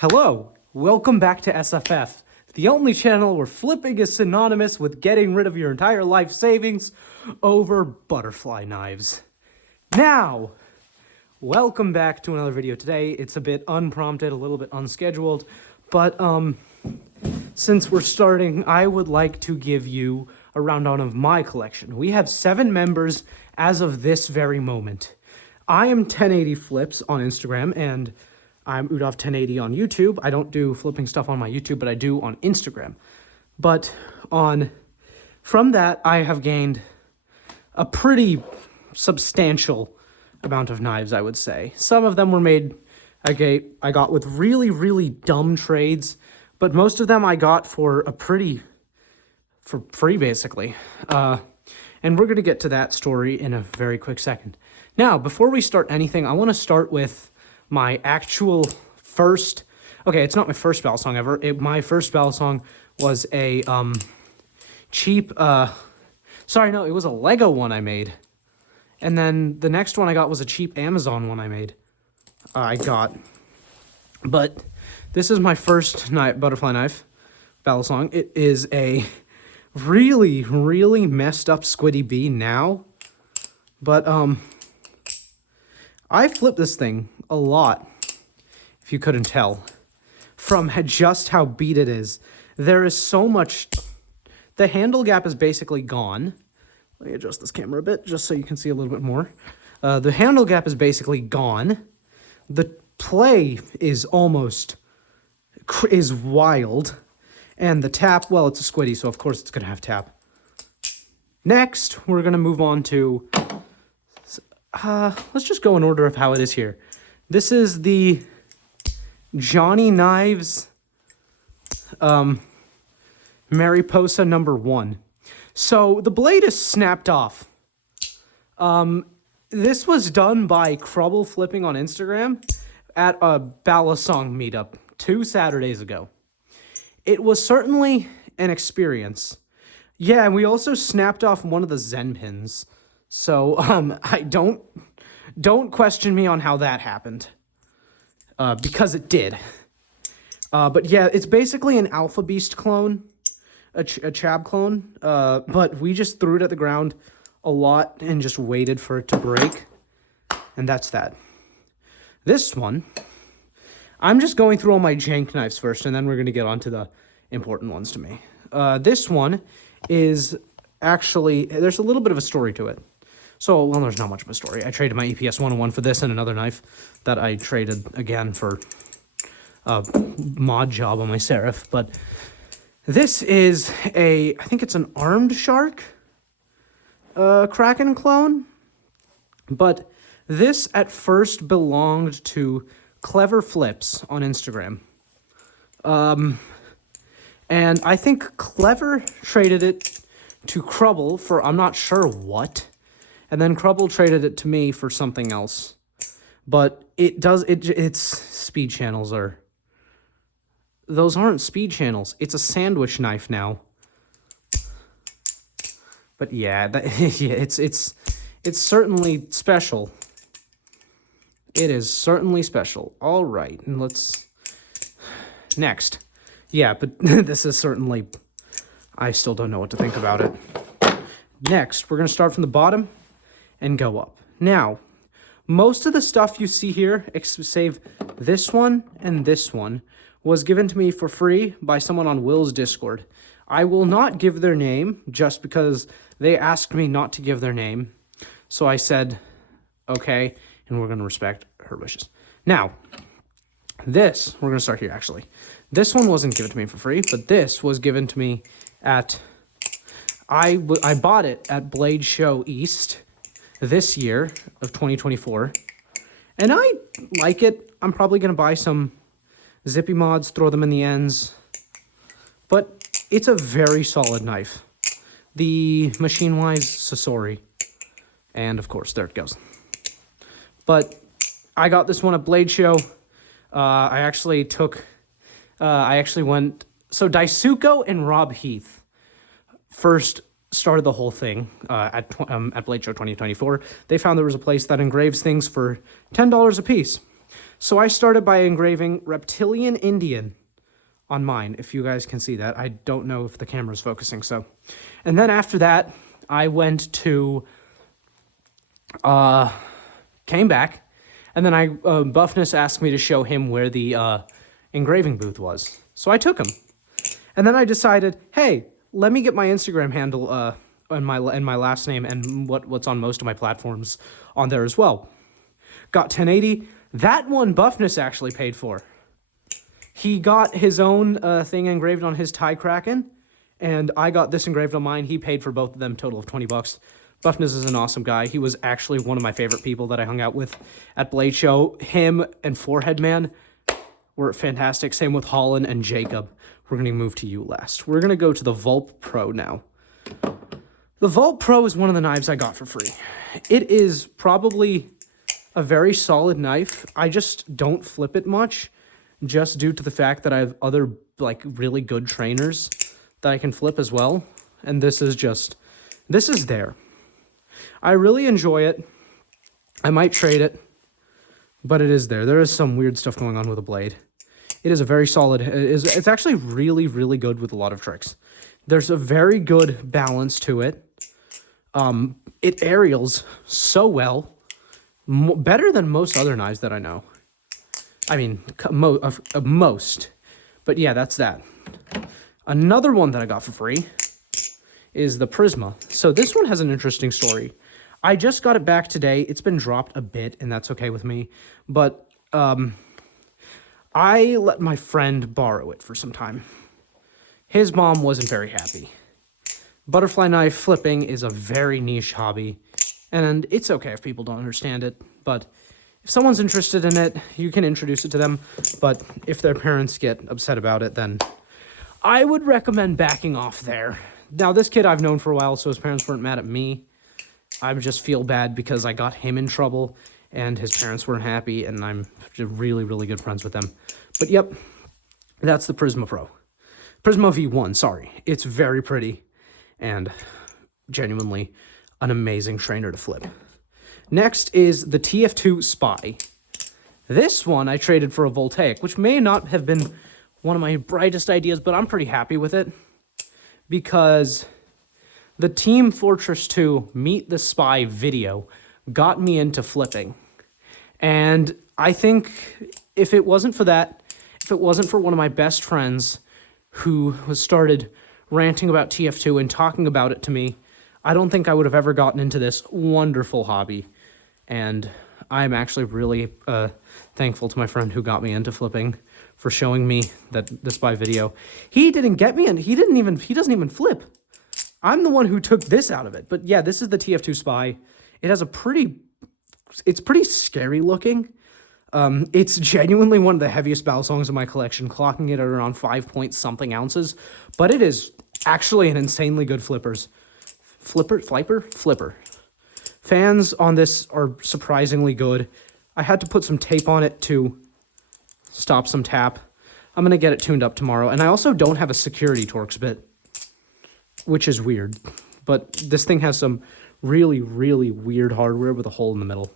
Hello, welcome back to SFF, the only channel where flipping is synonymous with getting rid of your entire life savings over butterfly knives. Now, welcome back to another video today. It's a bit unprompted, a little bit unscheduled, but since we're starting, I would like to give you a rundown of my collection. We have 7 members as of this very moment. I am 1080 Flips on Instagram, and I'm Udov1080 on YouTube. I don't do flipping stuff on my YouTube, but I do on Instagram. But from that, I have gained a pretty substantial amount of knives, I would say. Some of them were made, I got with really, really dumb trades, but most of them I got for free, basically. And we're going to get to that story in a very quick second. Now, before we start anything, I want to start with my actual first... Okay, it's not my first Balisong ever. My first Balisong was a cheap... Sorry, no, it was a Lego one I made. And then the next one I got was a cheap Amazon one I got. But this is my first butterfly knife, Balisong. It is a really, really messed up Squiddy Bee now. But I flipped this thing a lot, if you couldn't tell, from just how beat it is. There is so much... The handle gap is basically gone. Let me adjust this camera a bit, just so you can see a little bit more. The handle gap is basically gone. The play is is wild. And the tap, well, it's a Squiddy, so of course it's going to have tap. Next, we're going to move on to... let's just go in order of how it is here. This is the Johnny Knives Mariposa number 1. So the blade is snapped off. This was done by Crubble flipping on Instagram at a Balisong meetup 2 Saturdays ago. It was certainly an experience. Yeah, and we also snapped off one of the Zen pins. So, I don't question me on how that happened, because it did. But yeah, it's basically an Alpha Beast clone, a Chab clone, but we just threw it at the ground a lot and just waited for it to break, and that's that. This one, I'm just going through all my jank knives first, and then we're going to get on to the important ones to me. This one is actually, there's a little bit of a story to it. So, well, there's not much of a story. I traded my EPS 101 for this and another knife that I traded again for a mod job on my Seraph. But this is I think it's an Armed Shark Kraken clone. But this at first belonged to Clever Flips on Instagram. And I think Clever traded it to Crubble for I'm not sure what. And then Crubble traded it to me for something else. But its speed channels are... Those aren't speed channels. It's a sandwich knife now. But yeah, yeah, it's certainly special. It is certainly special. All right, and let's... Next. Yeah, but this is certainly... I still don't know what to think about it. Next, we're going to start from the bottom and go up. Now, most of the stuff you see here, save this one and this one, was given to me for free by someone on Will's Discord. I will not give their name just because they asked me not to give their name. So I said, okay, and we're going to respect her wishes. Now, this, we're going to start here actually. This one wasn't given to me for free, but this was given to me at, I bought it at Blade Show East this year of 2024, and I like it. I'm probably going to buy some zippy mods, throw them in the ends, but it's a very solid knife. The Machine Wise Sasori, and of course, there it goes. But I got this one at Blade Show. I actually went, so Daisuko and Rob Heath first started the whole thing at Blade Show 2024. They found there was a place that engraves things for $10 a piece. So I started by engraving Reptilian Indian on mine, if you guys can see that. I don't know if the camera's focusing, so. And then after that, I went to, came back, and then Buffness asked me to show him where the engraving booth was. So I took him. And then I decided, hey, let me get my Instagram handle and my last name and what's on most of my platforms on there as well. Got 1080. That one Buffness actually paid for. He got his own thing engraved on his Thai Kraken, and I got this engraved on mine. He paid for both of them, total of $20. Buffness is an awesome guy. He was actually one of my favorite people that I hung out with at Blade Show. Him and Forehead Man were fantastic. Same with Holland and Jacob. We're going to move to you last. We're going to go to the Vulp Pro now. The Vulp Pro is one of the knives I got for free. It is probably a very solid knife. I just don't flip it much, just due to the fact that I have other like really good trainers that I can flip as well. And this is there. I really enjoy it. I might trade it, but it is there. There is some weird stuff going on with the blade. It is a very solid, it's actually really, really good with a lot of tricks. There's a very good balance to it. It aerials so well, better than most other knives that I know. I mean, most. But yeah, that's that. Another one that I got for free is the Prisma. So this one has an interesting story. I just got it back today. It's been dropped a bit, and that's okay with me. But I let my friend borrow it for some time. His mom wasn't very happy. Butterfly knife flipping is a very niche hobby, and it's okay if people don't understand it, but if someone's interested in it, you can introduce it to them, but if their parents get upset about it, then I would recommend backing off there. Now, this kid I've known for a while, so his parents weren't mad at me. I just feel bad because I got him in trouble, and his parents weren't happy, and I'm really, really good friends with them. But yep, that's the Prisma Pro. Prisma V1, sorry. It's very pretty, and genuinely an amazing trainer to flip. Next is the TF2 Spy. This one I traded for a Voltaic, which may not have been one of my brightest ideas, but I'm pretty happy with it because the Team Fortress 2 Meet the Spy video got me into flipping. And I think if it wasn't for that, if it wasn't for one of my best friends who started ranting about TF2 and talking about it to me, I don't think I would have ever gotten into this wonderful hobby. And I'm actually really thankful to my friend who got me into flipping for showing me that the Spy video. He didn't get me, and he doesn't even flip. I'm the one who took this out of it. But yeah, this is the TF2 Spy. It has it's pretty scary looking. It's genuinely one of the heaviest Balisongs in my collection, clocking it at around 5-point-something ounces. But it is actually an insanely good flipper. Fans on this are surprisingly good. I had to put some tape on it to stop some tap. I'm going to get it tuned up tomorrow. And I also don't have a security Torx bit, which is weird. But this thing has some really, really weird hardware with a hole in the middle.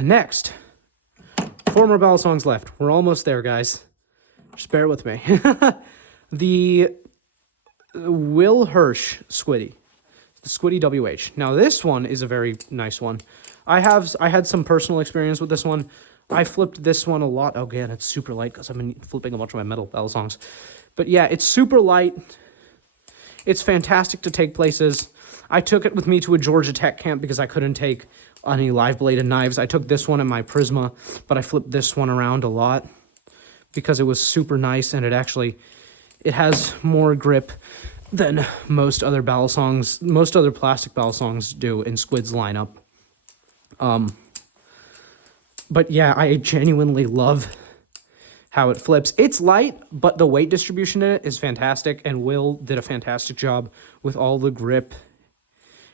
Next, 4 more Balisongs left. We're almost there, guys. Just bear with me. The Will Hirsch Squiddy. The Squiddy WH. Now, this one is a very nice one. I had some personal experience with this one. I flipped this one a lot. Again, it's super light because I've been flipping a bunch of my metal Balisongs. But yeah, it's super light. It's fantastic to take places. I took it with me to a Georgia Tech camp because I couldn't take any live bladed knives. I took this one in my Prisma, but I flipped this one around a lot because it was super nice, and it has more grip than most other Balisongs, most other plastic Balisongs do in Squid's lineup. But yeah, I genuinely love how it flips. It's light, but the weight distribution in it is fantastic, and Will did a fantastic job with all the grip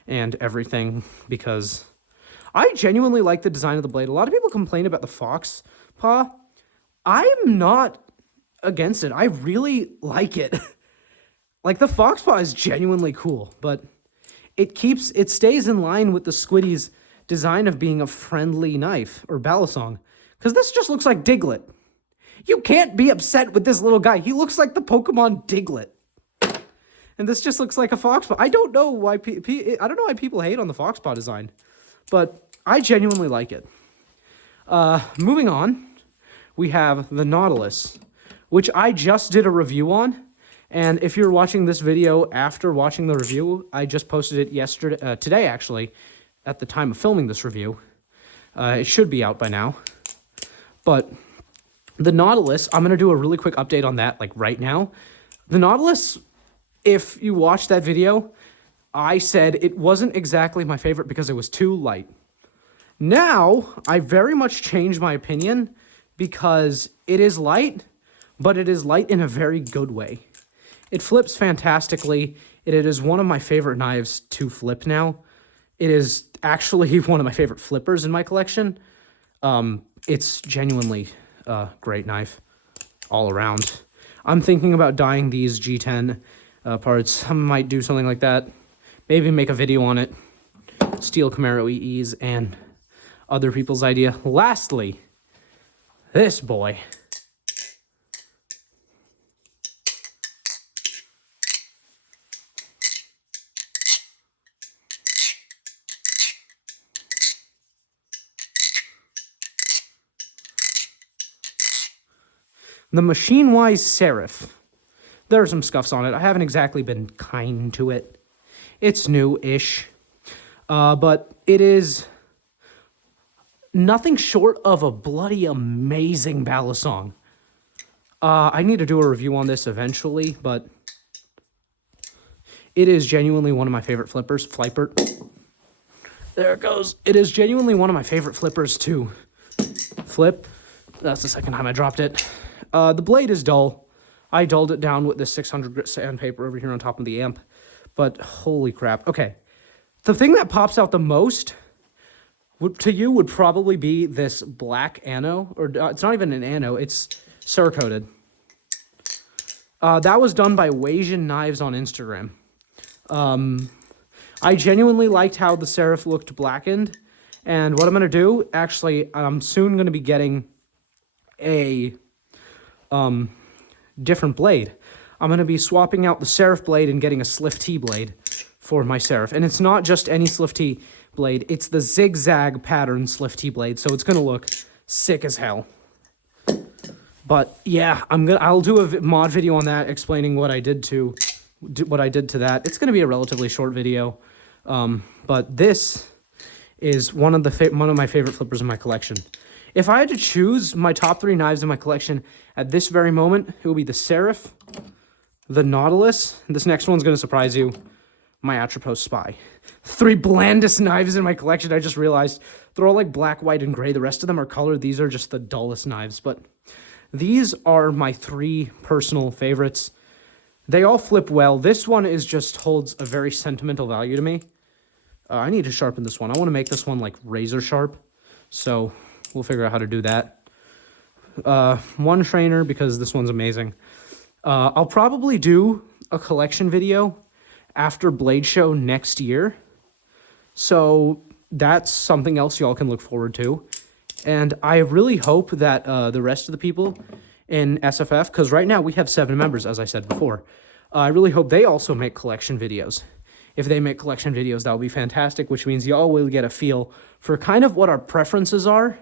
and everything because I genuinely like the design of the blade. A lot of people complain about the fox paw. I'm not against it. I really like it. Like, the fox paw is genuinely cool, but it stays in line with the Squiddy's design of being a friendly knife or balisong, because this just looks like Diglett. You can't be upset with this little guy. He looks like the Pokemon Diglett. And this just looks like a foxpaw. I don't know why people hate on the foxpaw design, but I genuinely like it. Moving on, we have the Nautilus, which I just did a review on. And if you're watching this video after watching the review, I just posted it today actually, at the time of filming this review. It should be out by now. But the Nautilus, I'm going to do a really quick update on that, like right now. The Nautilus, if you watch that video, I said it wasn't exactly my favorite because it was too light. Now, I very much changed my opinion because it is light, but it is light in a very good way. It flips fantastically. It is one of my favorite knives to flip now. It is actually one of my favorite flippers in my collection. It's genuinely a great knife all around. I'm thinking about dyeing these G10 parts. I might do something like that. Maybe make a video on it. Steal Camaro EEs and other people's idea. Lastly, this boy. The Machine-Wise Serif. There are some scuffs on it. I haven't exactly been kind to it. It's new-ish. But it is nothing short of a bloody amazing balisong. I need to do a review on this eventually, but it is genuinely one of my favorite flippers. Flipper. There it goes. It is genuinely one of my favorite flippers to flip. That's the second time I dropped it. The blade is dull. I dulled it down with this 600 grit sandpaper over here on top of the amp. But holy crap. Okay. The thing that pops out the most to you would probably be this black ano. Or it's not even an ano. It's Cerakoted. That was done by Wasian Knives on Instagram. I genuinely liked how the Serif looked blackened. And what I'm going to do, actually, I'm soon going to be getting a different blade. I'm going to be swapping out the Serif blade and getting a Sliff T blade for my Serif. And it's not just any Sliff T blade. It's the zigzag pattern Sliff T blade. So it's going to look sick as hell. But yeah, I'll do a mod video on that explaining what I did to that. It's going to be a relatively short video. But this is one of my favorite flippers in my collection. If I had to choose my top 3 knives in my collection at this very moment, it would be the Serif, the Nautilus, and this next one's going to surprise you, my Atropos Spy. 3 blandest knives in my collection, I just realized. They're all like black, white, and gray. The rest of them are colored. These are just the dullest knives, but these are my 3 personal favorites. They all flip well. This one holds a very sentimental value to me. I need to sharpen this one. I want to make this one like razor sharp, so we'll figure out how to do that. One trainer, because this one's amazing. I'll probably do a collection video after Blade Show next year. So that's something else y'all can look forward to. And I really hope that the rest of the people in SFF, because right now we have 7 members, as I said before. I really hope they also make collection videos. If they make collection videos, that would be fantastic, which means y'all will get a feel for kind of what our preferences are.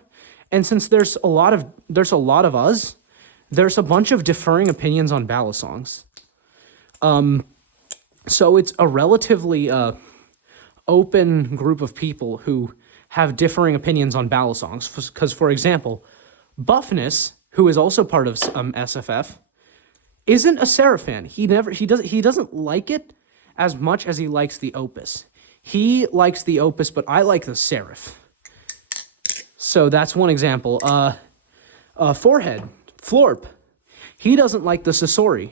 And since there's a lot of us, there's a bunch of differing opinions on balisongs. So it's a relatively open group of people who have differing opinions on balisongs. Because, for example, Buffness, who is also part of SFF, isn't a Serif fan. He doesn't like it as much as he likes the Opus. He likes the Opus, but I like the Serif. So that's one example. Forehead, Florp. He doesn't like the Sasori.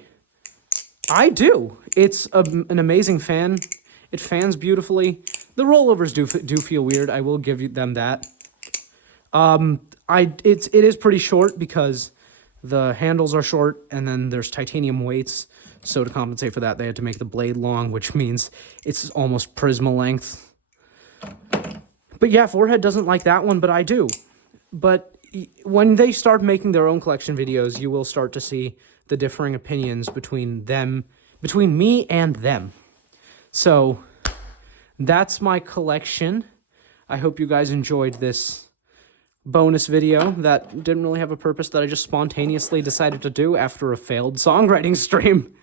I do. It's an amazing fan. It fans beautifully. The rollovers do feel weird. I will give them that. It is pretty short because the handles are short, and then there's titanium weights. So to compensate for that, they had to make the blade long, which means it's almost Prisma length. But yeah, Forehead doesn't like that one, but I do. But when they start making their own collection videos, you will start to see the differing opinions between me and them. So that's my collection. I hope you guys enjoyed this bonus video that didn't really have a purpose, that I just spontaneously decided to do after a failed songwriting stream.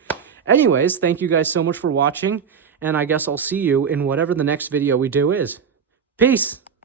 Anyways, thank you guys so much for watching, and I guess I'll see you in whatever the next video we do is. Peace!